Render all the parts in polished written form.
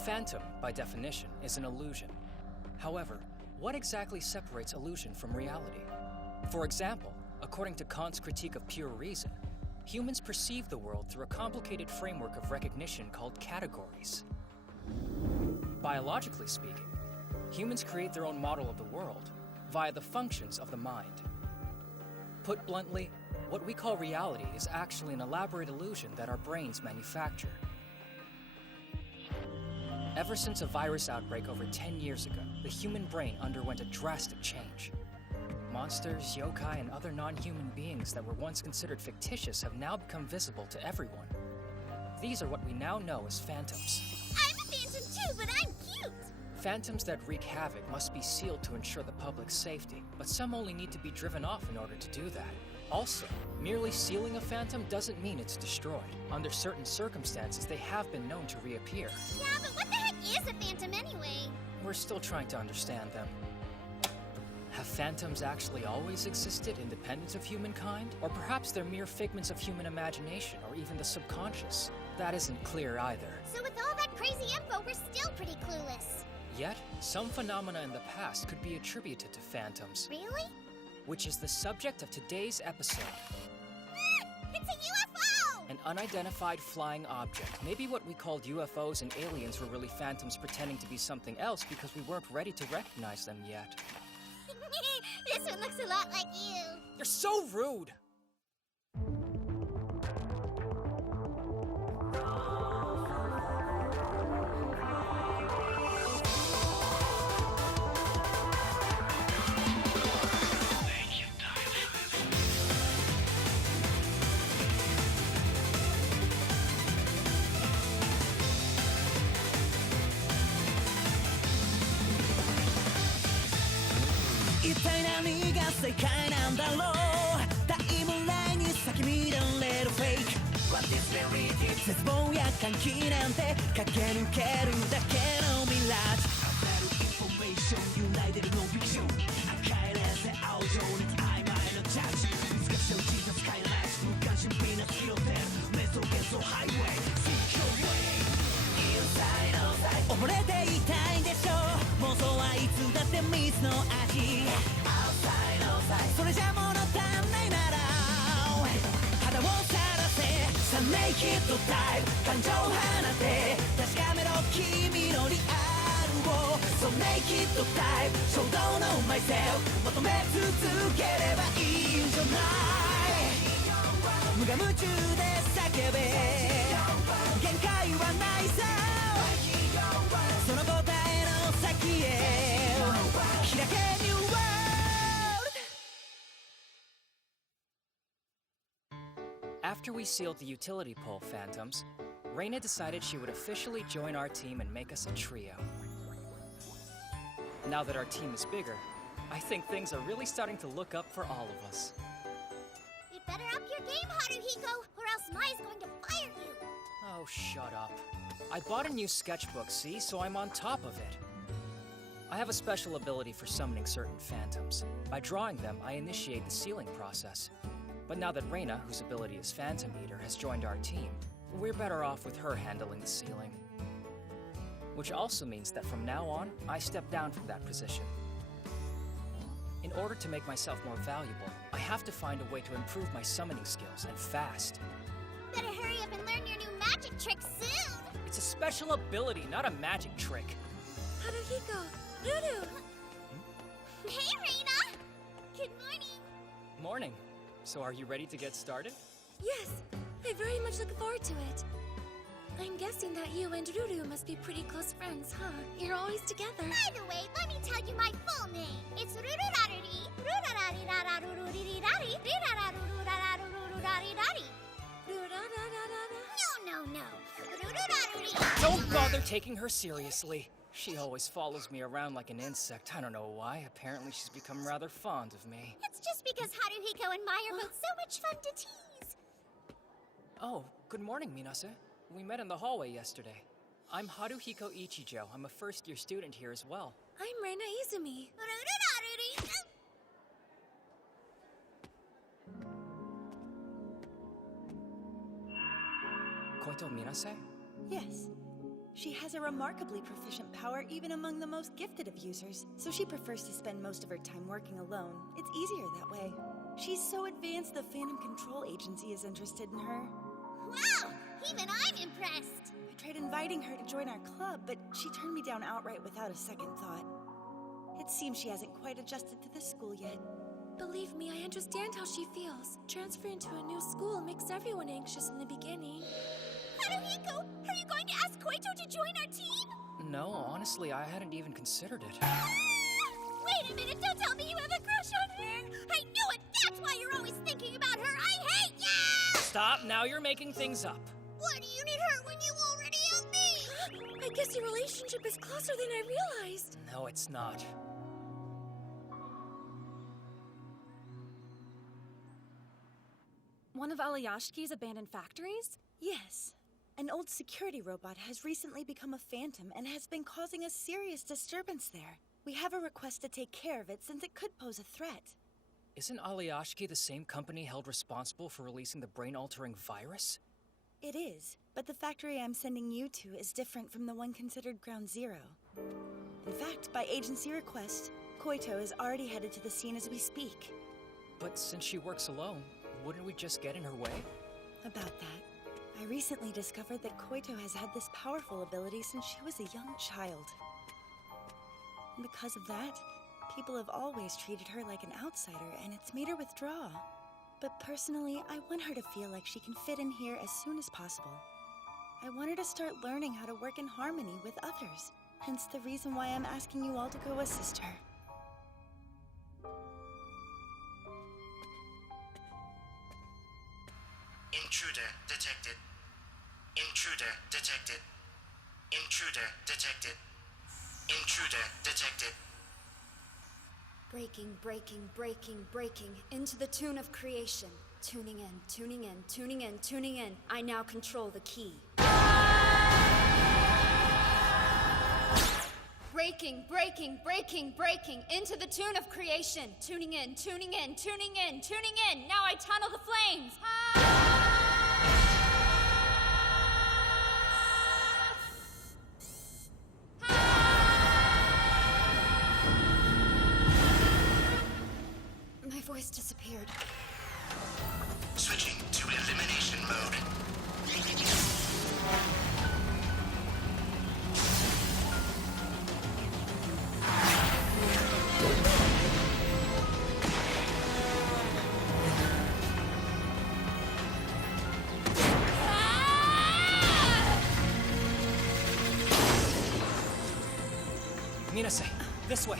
phantom, by definition, is an illusion. However, what exactly separates illusion from reality? For example, according to Kant's critique of pure reason, humans perceive the world through a complicated framework of recognition called categories. Biologically speaking, humans create their own model of the world via the functions of the mind. Put bluntly, what we call reality is actually an elaborate illusion that our brains manufacture. Ever since a virus outbreak over 10 years ago, the human brain underwent a drastic change. Monsters, yokai, and other non-human beings that were once considered fictitious have now become visible to everyone. These are what we now know as phantoms. I'm a phantom too, but I'm cute! Phantoms that wreak havoc must be sealed to ensure the public's safety, but some only need to be driven off in order to do that. Also, merely sealing a phantom doesn't mean it's destroyed. Under certain circumstances, they have been known to reappear. Yeah, but what the heck is a phantom anyway? We're still trying to understand them. Have phantoms actually always existed independent of humankind? Or perhaps they're mere figments of human imagination or even the subconscious? That isn't clear either. So with all that crazy info, we're still pretty clueless. Yet, some phenomena in the past could be attributed to phantoms. Really? Which is the subject of today's episode. It's a UFO! An unidentified flying object. Maybe what we called UFOs and aliens were really phantoms pretending to be something else because we weren't ready to recognize them yet. This one looks a lot like you. You're so rude! After we sealed the utility pole phantoms, Reina decided she would officially join our team and make us a trio. Now that our team is bigger, I think things are really starting to look up for all of us. You'd better up your game, Haruhiko, or else Mai's going to fire you. Oh, shut up. I bought a new sketchbook, see, so I'm on top of it. I have a special ability for summoning certain phantoms. By drawing them, I initiate the sealing process. But now that Reina, whose ability is Phantom Eater, has joined our team, we're better off with her handling the sealing. Which also means that from now on, I step down from that position. In order to make myself more valuable, I have to find a way to improve my summoning skills, and fast. Better hurry up and learn your new magic trick soon! It's a special ability, not a magic trick. Haruhiko! Ruru! Hey, Reina! Good morning! Morning. So are you ready to get started? Yes, I very much look forward to it. I'm guessing that you and Ruru must be pretty close friends, huh? You're always together. By the way, let me tell you my full name. It's Rururaruri, Rurarari, Rurararururararururararururari. No. Rururaruri. Don't bother taking her seriously. She always follows me around like an insect. I don't know why. Apparently she's become rather fond of me. It's just because Haruhiko and Mai are both so much fun to tease. Oh, good morning, Minase. We met in the hallway yesterday. I'm Haruhiko Ichijo. I'm a first-year student here as well. I'm Reina Izumi. Rururaruri. Koito Minase? Yes. She has a remarkably proficient power even among the most gifted of users, so she prefers to spend most of her time working alone. It's easier that way. She's so advanced the Phantom Control Agency is interested in her. Wow! Even I'm impressed! I tried inviting her to join our club, but she turned me down outright without a second thought. It seems she hasn't quite adjusted to the school yet. Believe me, I understand how she feels. Transferring to a new school makes everyone anxious in the beginning. Haruhiko, are you going to ask Koito to join our team? No, honestly, I hadn't even considered it. Wait a minute, don't tell me you have a crush on her! I knew it! That's why you're always thinking about her! I hate you! Stop, now you're making things up. Why do you need her when you already have me? I guess your relationship is closer than I realized. No, it's not. One of Alayashki's abandoned factories? Yes. An old security robot has recently become a phantom and has been causing a serious disturbance there. We have a request to take care of it since it could pose a threat. Isn't Alayashki the same company held responsible for releasing the brain-altering virus? It is, but the factory I'm sending you to is different from the one considered Ground Zero. In fact, by agency request, Koito is already headed to the scene as we speak. But since she works alone, wouldn't we just get in her way? About that, I recently discovered that Koito has had this powerful ability since she was a young child. And because of that, people have always treated her like an outsider, and it's made her withdraw. But personally, I want her to feel like she can fit in here as soon as possible. I want her to start learning how to work in harmony with others, hence the reason why I'm asking you all to go assist her. Intruder detected. Intruder detected. Intruder detected. Intruder detected. Breaking, breaking, breaking, breaking, into the tune of creation. Tuning in, tuning in, tuning in, tuning in. I now control the key. Breaking, breaking, breaking, breaking, into the tune of creation. Tuning in, tuning in, tuning in, tuning in. Now I tunnel the flames. My voice disappeared. Switching to elimination mode. Minase, this way.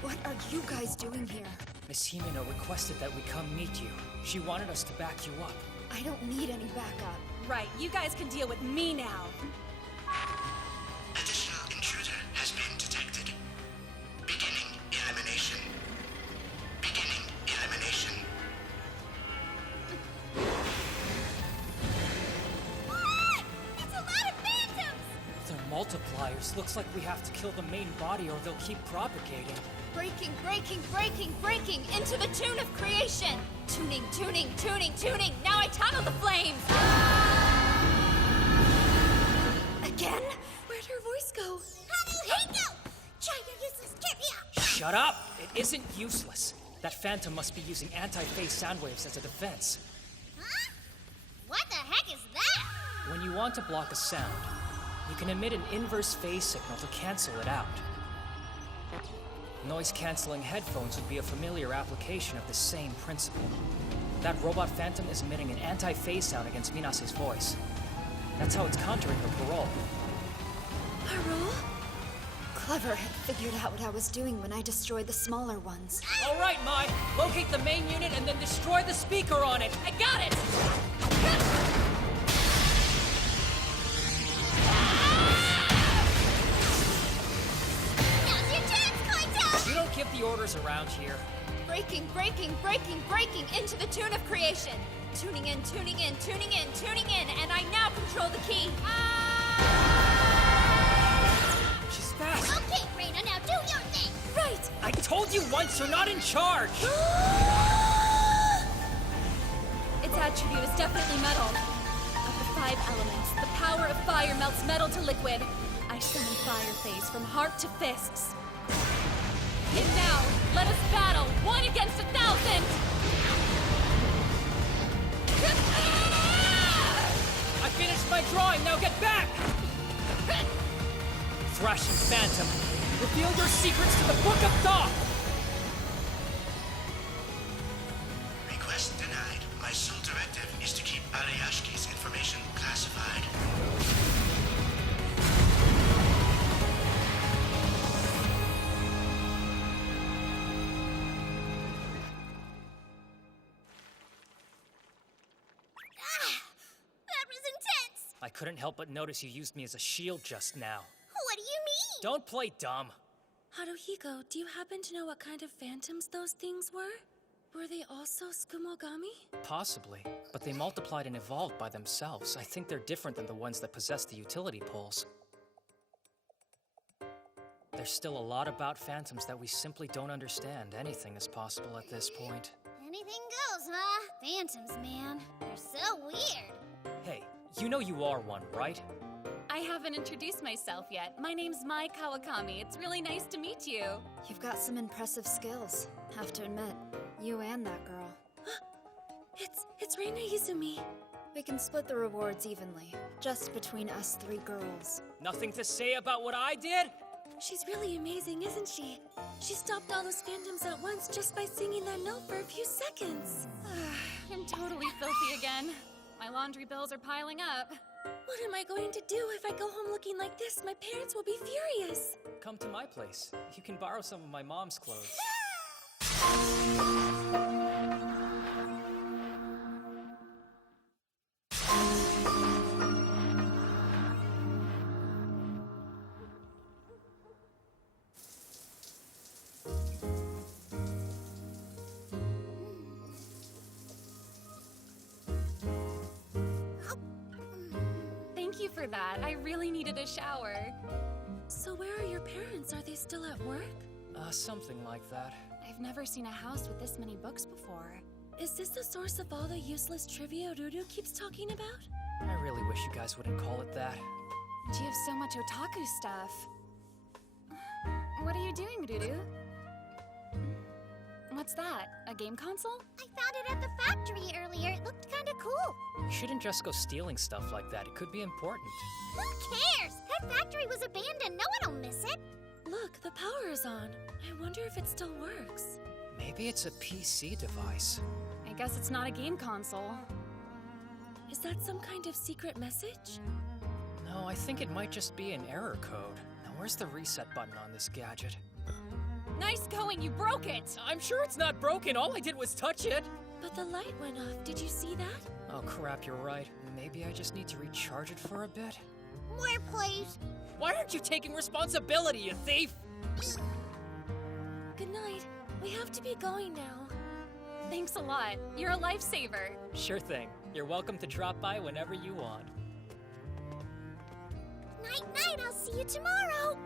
What are you guys doing here? Miss Himeno requested that we come meet you. She wanted us to back you up. I don't need any backup. Right, you guys can deal with me now. Additional intruder has been detected. Beginning elimination. Beginning elimination. What? It's a lot of phantoms! Their multipliers. Looks like we have to kill the main body or they'll keep propagating. Breaking, breaking, breaking, breaking, into the tune of creation. Tuning, tuning, tuning, tuning. Now I tunnel the flames. Again? Where'd her voice go? Haruhiko! Try your useless trivia! Shut up! It isn't useless. That phantom must be using anti-phase sound waves as a defense. Huh? What the heck is that? When you want to block a sound, you can emit an inverse phase signal to cancel it out. Noise-canceling headphones would be a familiar application of the same principle. That robot phantom is emitting an anti-phase sound against Minase's voice. That's how it's countering her parole. Parole? Clever had figured out what I was doing when I destroyed the smaller ones. All right, Mai! Locate the main unit and then destroy the speaker on it! I got it! Now's your chance, Koito! You don't give the orders around here. Breaking, breaking, breaking, breaking, into the tune of creation. Tuning in, tuning in, tuning in, tuning in, and I now control the key. She's fast! Okay, Reina, now do your thing! Right! I told you once, you're not in charge! Its attribute is definitely metal. Of the 5 elements, the power power of fire melts metal to liquid. I summon Fire Phase from heart to fists. And now, let us battle, 1 against 1,000! I finished my drawing, now get back! Thrashing Phantom, reveal your secrets to the Book of Thoth! Request denied. My sole directive is to keep Alayashki's information classified. That was intense! I couldn't help but notice you used me as a shield just now. What do you mean? Don't play dumb. Haruhiko, do you happen to know what kind of phantoms those things were? Were they also Skumogami? Possibly, but they multiplied and evolved by themselves. I think they're different than the ones that possess the utility poles. There's still a lot about phantoms that we simply don't understand. Anything is possible at this point. Anything goes, huh? Phantoms, man. They're so weird. Hey, you know you are one, right? I haven't introduced myself yet. My name's Mai Kawakami. It's really nice to meet you. You've got some impressive skills, have to admit. You and that girl. It's Reina Izumi. We can split the rewards evenly, just between us 3 girls. Nothing to say about what I did? She's really amazing, isn't she? She stopped all those phantoms at once just by singing that note for a few seconds. I'm totally filthy again. My laundry bills are piling up. What am I going to do if I go home looking like this? My parents will be furious. Come to my place. You can borrow some of my mom's clothes. Thank you for that. I really needed a shower. So where are your parents? Are they still at work? Something like that. I've never seen a house with this many books before. Is this the source of all the useless trivia Ruru keeps talking about? I really wish you guys wouldn't call it that. You have so much otaku stuff. What are you doing, Ruru? What's that? A game console? I found it at the factory earlier. It looked kinda cool. You shouldn't just go stealing stuff like that. It could be important. Who cares? That factory was abandoned. No one will miss it. Look, the power is on. I wonder if it still works. Maybe it's a PC device. I guess it's not a game console. Is that some kind of secret message? No, I think it might just be an error code. Now, where's the reset button on this gadget? Nice going, you broke it! I'm sure it's not broken. All I did was touch it. But the light went off. Did you see that? Oh, crap, you're right. Maybe I just need to recharge it for a bit? More, please. Why aren't you taking responsibility, you thief? Good night. We have to be going now. Thanks a lot. You're a lifesaver. Sure thing. You're welcome to drop by whenever you want. Night, night. I'll see you tomorrow.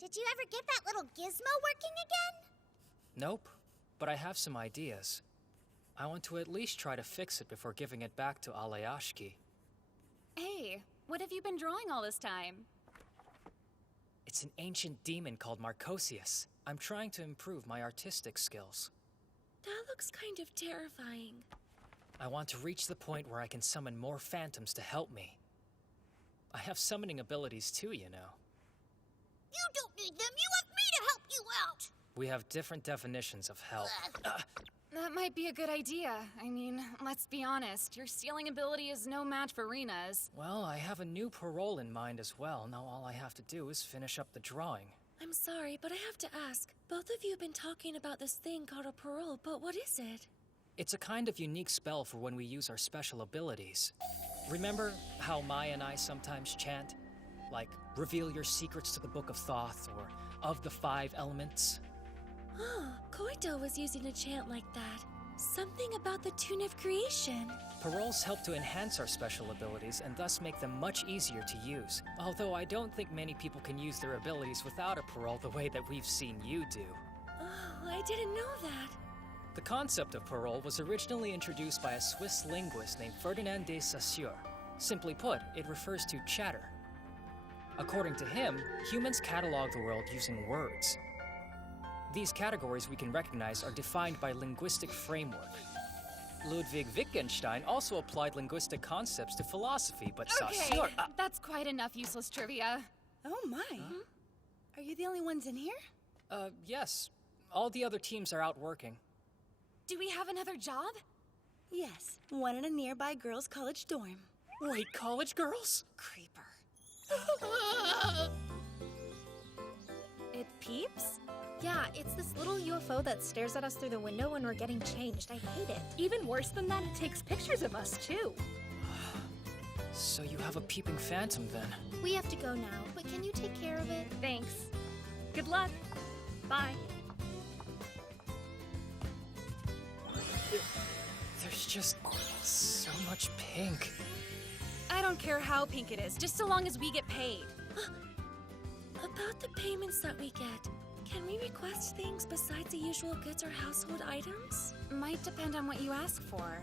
Did you ever get that little gizmo working again? Nope, but I have some ideas. I want to at least try to fix it before giving it back to Alayashki. Hey, what have you been drawing all this time? It's an ancient demon called Marcosius. I'm trying to improve my artistic skills. That looks kind of terrifying. I want to reach the point where I can summon more phantoms to help me. I have summoning abilities too, you know. You don't need them. You want me to help you out. We have different definitions of help. That might be a good idea. I mean, let's be honest. Your stealing ability is no match for Rena's. Well, I have a new parole in mind as well. Now all I have to do is finish up the drawing. I'm sorry, but I have to ask. Both of you have been talking about this thing called a parole, but what is it? It's a kind of unique spell for when we use our special abilities. Remember how Mai and I sometimes chant? Like, reveal your secrets to the Book of Thoth, or of the 5 elements. Oh, Koito was using a chant like that. Something about the Tune of Creation. Paroles help to enhance our special abilities and thus make them much easier to use. Although I don't think many people can use their abilities without a parole the way that we've seen you do. Oh, I didn't know that. The concept of parole was originally introduced by a Swiss linguist named Ferdinand de Saussure. Simply put, it refers to chatter. According to him, humans catalog the world using words. These categories we can recognize are defined by linguistic framework. Ludwig Wittgenstein also applied linguistic concepts to philosophy, but Okay, Saussure... that's quite enough useless trivia. Oh my. Are you the only ones in here? Yes. All the other teams are out working. Do we have another job? Yes, one in a nearby girls' college dorm. Wait, college girls? Creeper. It peeps? Yeah, it's this little UFO that stares at us through the window when we're getting changed. I hate it. Even worse than that, it takes pictures of us, too. So you have a peeping phantom, then? We have to go now, but can you take care of it? Thanks. Good luck. Bye. There's just so much pink. I don't care how pink it is, just so long as we get paid. About the payments that we get, can we request things besides the usual goods or household items? Might depend on what you ask for.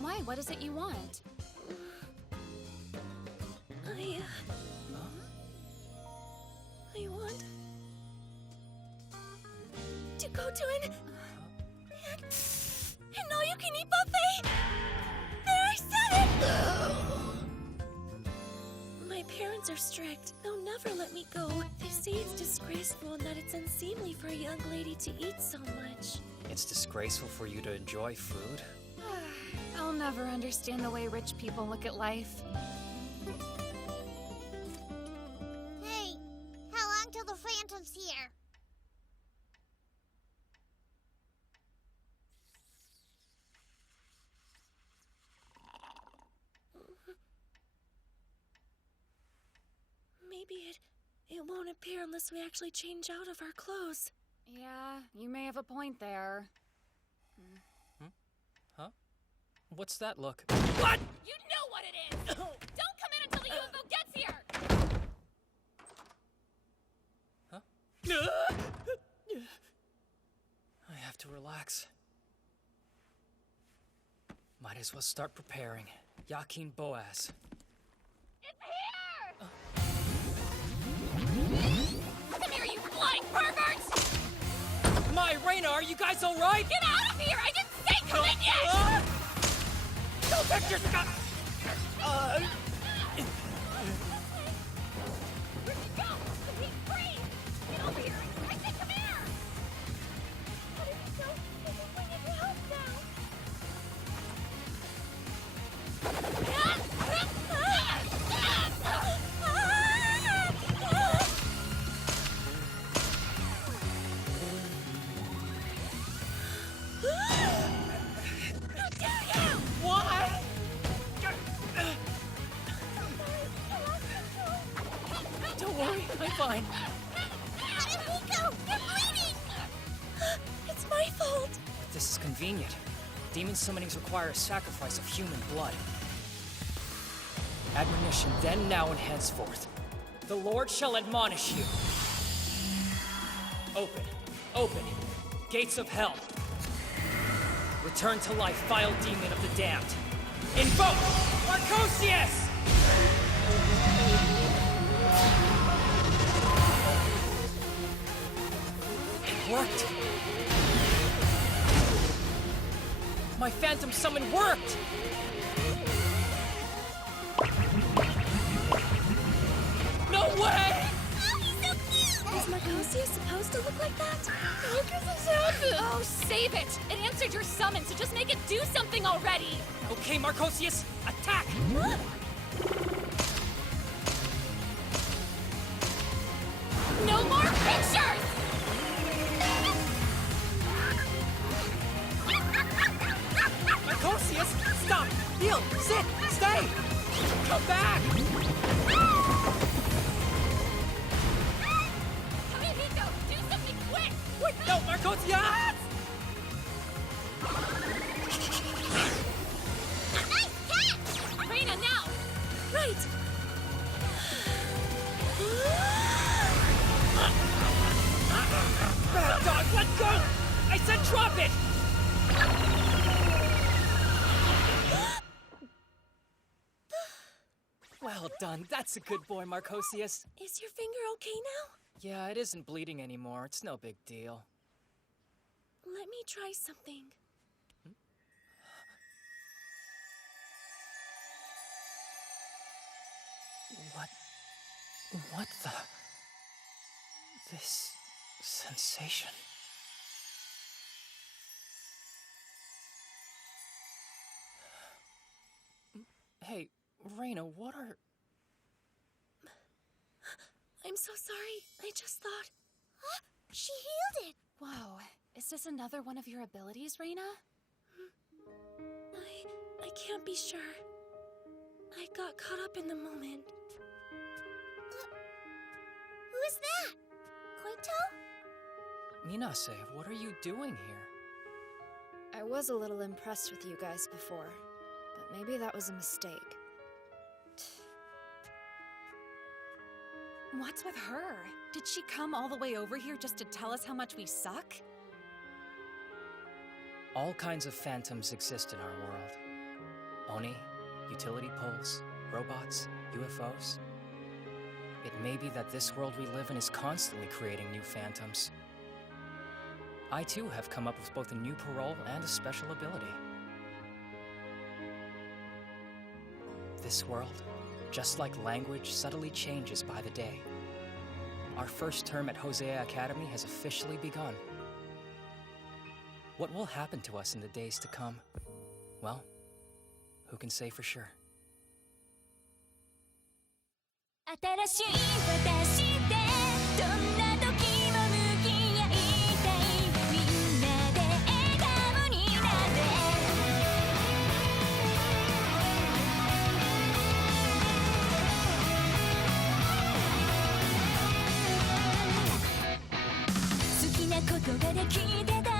Why? What is it you want? I want to go to an all-you-can-eat buffet. There, I said it. My parents are strict. They'll never let me go. They say it's disgraceful and that it's unseemly for a young lady to eat so much. It's disgraceful for you to enjoy food? I'll never understand the way rich people look at life. Hey, how long till the Phantom's here? Maybe it won't appear unless we actually change out of our clothes. Yeah, you may have a point there. Huh? What's that look? What? You know what it is! Don't come in until the UFO gets here! Huh? I have to relax. Might as well start preparing. Yakin Boaz. It's here! Come here, you flying perverts! My Raina, are you guys all right? Get out of here! I didn't say come in yet! Go back to Where'd you go? He's free! Get over here! I said come here! How did he go? I think we need your help now. Why? Don't worry, I'm fine. How did he go? You're bleeding! It's my fault. This is convenient. Demon summonings require a sacrifice of human blood. Admonition then, now, and henceforth. The Lord shall admonish you. Open, open, gates of hell. Return to life, vile demon of the damned. Invoke Marcosius! It worked! My phantom summon worked! No way! Oh, he's so cute! Is Marcosius supposed to look like that? Oh, save it! It answered your summon, so just make it do something already! Okay, Marcosius, attack! No more pictures! Marcosius, stop! Heal! Sit! Stay! Come back! Come here, Nico! Bad dog, let go! I said drop it! Well done. That's a good boy, Marcosius. Is your finger okay now? Yeah, it isn't bleeding anymore. It's no big deal. Let me try something. What the... This... sensation... Hey, Reina, what are... I'm so sorry. I just thought... Huh? She healed it! Whoa, is this another one of your abilities, Reina? I can't be sure. I got caught up in the moment. Who is that? Koito? Minase, what are you doing here? I was a little impressed with you guys before, but maybe that was a mistake. What's with her? Did she come all the way over here just to tell us how much we suck? All kinds of phantoms exist in our world. Oni, utility poles, robots, UFOs. It may be that this world we live in is constantly creating new phantoms. I too have come up with both a new parole and a special ability. This world, just like language, subtly changes by the day. Our first term at Hosea Academy has officially begun. What will happen to us in the days to come? Well, who can say for sure? 新しい私でどんな時も向き合いたいみんなで笑顔になれ好きなことができてた